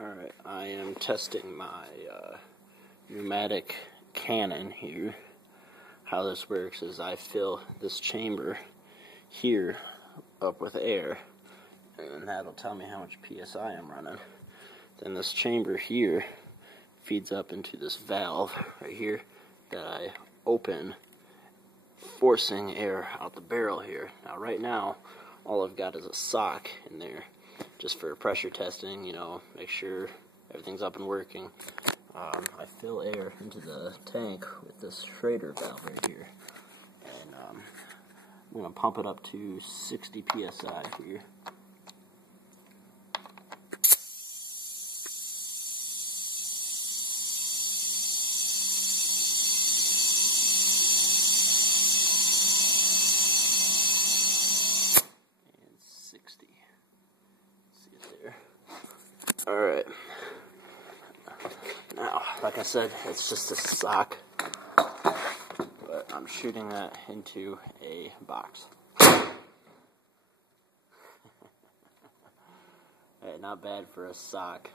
Alright, I am testing my pneumatic cannon here. How this works is I fill this chamber here up with air, and that'll tell me how much PSI I'm running. Then this chamber here feeds up into this valve right here that I open, forcing air out the barrel here. Now right now, all I've got is a sock in there, just for pressure testing, you know, make sure everything's up and working. I fill air into the tank with this Schrader valve right here, and I'm going to pump it up to 60 PSI here. And 60. See it there. Alright. Now, like I said, it's just a sock, but I'm shooting that into a box. Hey, not bad for a sock.